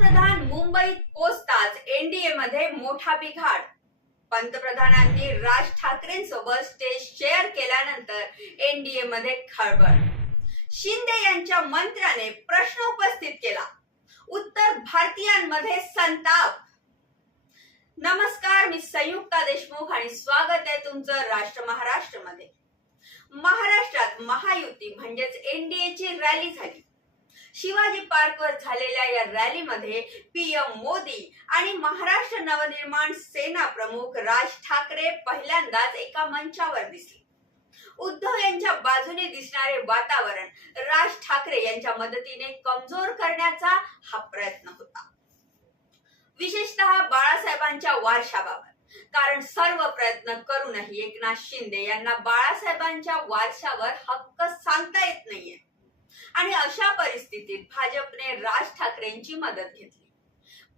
पंतप्रधान मुंबईत पोचताच एनडीए मध्ये मोठा बिघाड. पंतप्रधानांनी राज ठाकरेंसोबत स्टेज शेअर केल्यानंतर एनडीए मध्ये खळबळ. शिंदे यांच्या मंत्र्याने प्रश्न उपस्थित केला. उत्तर भारतीयांमध्ये संताप. नमस्कार मी संयुक्ता देशमुख आणि स्वागत आहे तुमचं राष्ट्र महाराष्ट्रमध्ये. महाराष्ट्रात महायुती म्हणजेच एनडीए ची रॅली झाली. शिवाजी पार्कवर झालेल्या या रॅलीमध्ये पीएम मोदी आणि महाराष्ट्र नवनिर्माण सेना प्रमुख राज ठाकरे पहिल्यांदाच एका मंचावर दिसले. उद्धव यांच्या बाजूने दिसणारे वातावरण राज ठाकरे यांच्या मदतीने कमजोर करण्याचा हा प्रयत्न होता. विशेषतः बाळासाहेबांच्या वारशाबाबत. कारण सर्व प्रयत्न करूनही एकनाथ शिंदे यांना बाळासाहेबांच्या वारशावर हक्क सांगता येत नाहीये. आणि अशा परिस्थितीत भाजपने राज ठाकरेंची मदत घेतली.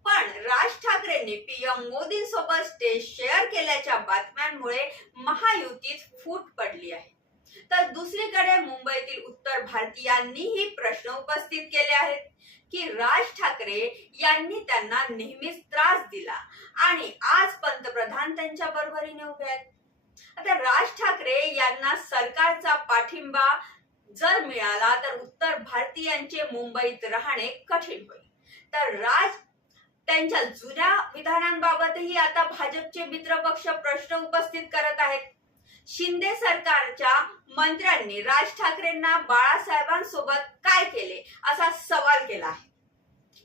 पण राज ठाकरेंनी पीएम मोदींसोबत स्टेज शेअर केल्याच्या बातम्यांमुळे महायुतीत फूट पडली आहे. तर दुसरीकडे मुंबईतील उत्तर भारतीयांनीही प्रश्न उपस्थित केले आहेत की राज ठाकरे यांनी त्यांना नेहमीच त्रास दिला आणि आज पंतप्रधान त्यांच्या बरोबरीने उभे आहेत. आता राज ठाकरे यांना सरकारचा पाठिंबा जर मिळाला तर उत्तर भारतीयांचे मुंबईत राहणे कठीण होईल. तर राज त्यांच्या जुन्या विधानांबाबतही आता भाजपचे मित्रपक्ष प्रश्न उपस्थित करत आहेत. शिंदे सरकारच्या मंत्र्यांनी राज ठाकरेंना बाळासाहेबांसोबत काय केले असा सवाल केला आहे.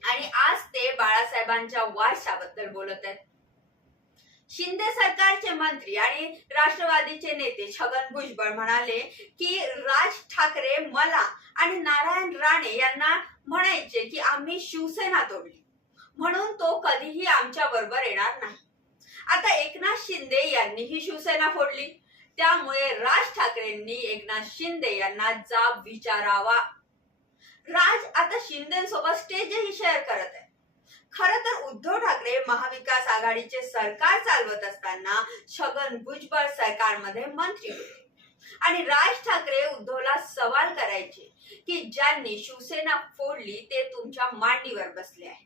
आणि आज ते बाळासाहेबांच्या वारशाबद्दल बोलत आहेत. शिंदे सरकारचे मंत्री आणि राष्ट्रवादीचे नेते छगन भुजबळ म्हणाले की राज ठाकरे मला आणि नारायण राणे यांना म्हणायचे की आम्ही शिवसेना तोडली. म्हणून तो कधीही आमच्या बरोबर येणार नाही. आता एकनाथ शिंदे यांनीही शिवसेना फोडली. त्यामुळे राज ठाकरेंनी एकनाथ शिंदे यांना जाब विचारावा. राज आता शिंदेसोबत स्टेजही शेअर करत आहे. खर तर उद्धव ठाकरे महाविकास आघाडीचे सरकार चालवत असताना छगन भुजबळ सरकारमध्ये मंत्री होते. आणि राज ठाकरे उद्धवला सवाल करायचे की ज्यांनी शिवसेना फोडली ते तुमच्या मांडीवर बसले आहे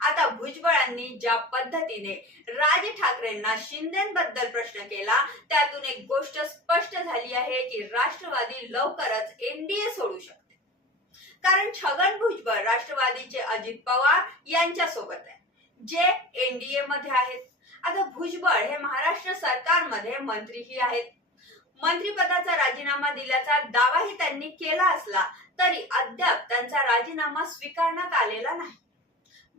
आता भुजबळांनी ज्या पद्धतीने राज ठाकरेंना शिंदेबद्दल प्रश्न केला त्यातून एक गोष्ट स्पष्ट झाली आहे की राष्ट्रवादी लवकरच एनडीए सोडू शकते कारण छगन भुजबळ राष्ट्रवादीचे अजित पवार यांच्या सोबत आहे जे एनडीए मध्ये आहेत. आता भुजबळ हे महाराष्ट्र सरकारमध्ये मंत्रीही आहेत. मंत्रीपदाचा राजीनामा दिल्याचा दावाही त्यांनी केला असला तरी अद्याप त्यांचा राजीनामा स्वीकारण्यात आलेला नाही.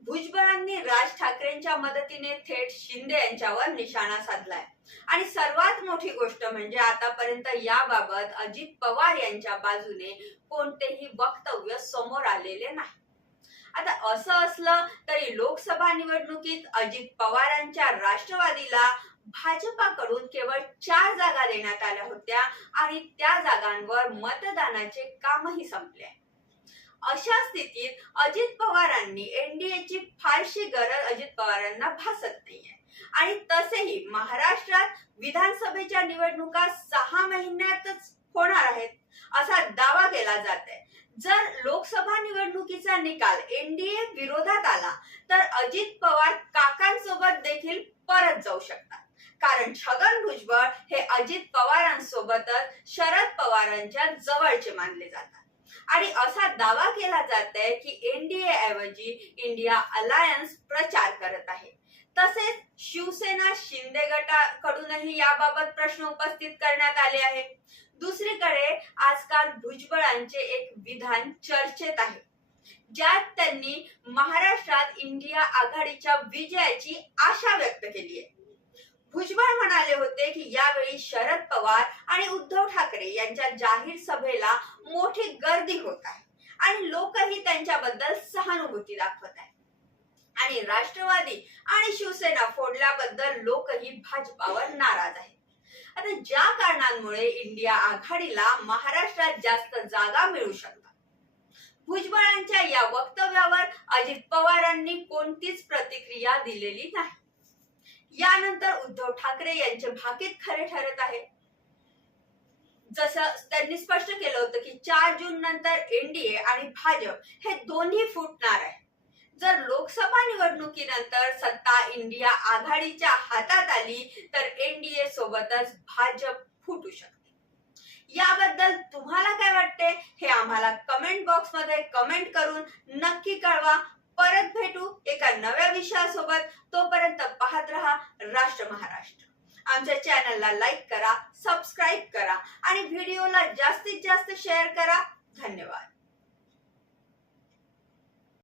भुजबळांनी राज ठाकरेंच्या मदतीने थेट शिंदे यांच्यावर निशाणा साधलाय. आणि सर्वात मोठी गोष्ट म्हणजे आतापर्यंत याबाबत अजित पवार यांच्या बाजूने कोणतेही वक्तव्य समोर आलेले नाही. आता असं असलं तरी लोकसभा निवडणुकीत अजित पवारांच्या राष्ट्रवादीला भाजपाकडून केवळ चार जागा देण्यात आल्या होत्या आणि त्या जागांवर मतदानाचे कामही संपले. अशा स्थितीत अजित पवारांनी एनडीएची फारशी गरज अजित पवारांना भासत नाहीये. आणि तसेही महाराष्ट्रात विधानसभेच्या निवडणुका सहा महिन्यातच होणार आहेत असा दावा केला जात आहे जर लोकसभा निवडणुकीचा निकाल एनडीए विरोधात आला तर अजित पवार काकांसोबत देखील परत जाऊ शकतात. कारण छगन भुजबळ हे अजित पवारांसोबतच शरद पवारांच्या जवळचे मानले जातात. आणि असा दावा केला जात आहे की एनडीए ऐवजी इंडिया अलायन्स प्रचार करत आहे. तसेच शिवसेना शिंदे गटाकडूनही याबाबत प्रश्न उपस्थित करण्यात आले आहे दुसरीकडे आजकाल भुजबळांचे एक विधान चर्चेत आहे. ज्यात त्यांनी महाराष्ट्रात इंडिया आघाडीच्या विजयाची आशा व्यक्त केली आहे. भुजबळ म्हणाले होते की यावेळी शरद पवार आणि उद्धव ठाकरे यांच्या जाहीर सभेला मोठी गर्दी होत आहे आणि लोकही त्यांच्याबद्दल सहानुभूती दाखवत आहेत. आणि राष्ट्रवादी आणि शिवसेना फोडल्याबद्दल लोकही भाजपावर नाराज आहेत. आता ज्या कारणांमुळे इंडिया आघाडीला महाराष्ट्रात जास्त जागा मिळू शकतात? भुजबळांच्या या वक्तव्यावर अजित पवारांनी कोणतीच प्रतिक्रिया दिलेली नाही. यानंतर उद्धव ठाकरे यांचे भाकीत खरे ठरत आहे जसं त्यांनी स्पष्ट केलं होतं की चार जून नंतर एनडीए आणि भाजप हे दोन्ही फुटणार आहे जर लोकसभा निवडणुकीनंतर सत्ता इंडिया आघाडीच्या हातात आली तर एनडीए सोबतच भाजप फुटू शकते. याबद्दल तुम्हाला काय वाटते? हे आम्हाला कमेंट बॉक्समध्ये कमेंट करून नक्की कळवा. परत भेटू एका नव्या विषयासोबत. तोपर्यंत पाहत रहा राष्ट्र महाराष्ट्र. आमच्या चॅनलला लाईक करा सबस्क्राईब करा आणि व्हिडिओला जास्तीत जास्त शेअर करा. धन्यवाद.